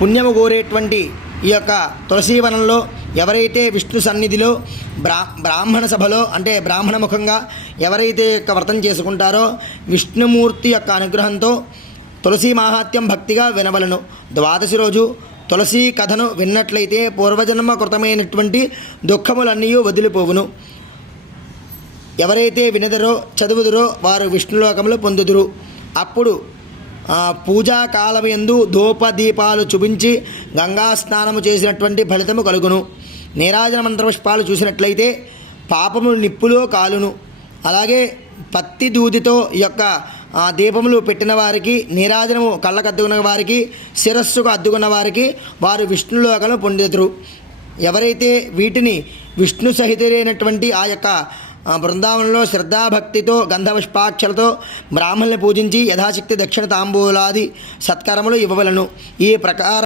పుణ్యము కోరేటువంటి ఈ యొక్క తులసీవనంలో ఎవరైతే విష్ణు సన్నిధిలో బ్రాహ్మణ సభలో అంటే బ్రాహ్మణ ముఖంగా ఎవరైతే యొక్క వ్రతం చేసుకుంటారో విష్ణుమూర్తి యొక్క అనుగ్రహంతో తులసీ మాహాత్మ్యం భక్తిగా వినవలను. ద్వాదశి రోజు తులసీ కథను విన్నట్లయితే పూర్వజన్మ కృతమైనటువంటి దుఃఖములన్నీ వదిలిపోవును. ఎవరైతే వినదరో చదువుదురో వారు విష్ణులోకములు పొందుదురు. అప్పుడు పూజా కాలమందు ధూపదీపాలు చూపించి గంగా స్నానము చేసినటువంటి ఫలితము కలుగును. నీరాజన మంత్రపుష్పాలు చూసినట్లయితే పాపములు నిప్పులో కాలును. అలాగే పత్తి దూదితో ఈ యొక్క దీపములు పెట్టిన వారికి, నీరాజనము కళ్ళకు అద్దుకున్న వారికి, శిరస్సుకు అద్దుకున్న వారికి వారు విష్ణులోకను పొందుదురు. ఎవరైతే వీటిని విష్ణు సహితులైనటువంటి ఆ యొక్క బృందావనంలో శ్రద్ధాభక్తితో గంధపుష్పాక్షలతో బ్రాహ్మణుల్ని పూజించి యథాశక్తి దక్షిణ తాంబూలాది సత్కరములు ఇవ్వవలను. ఈ ప్రకారం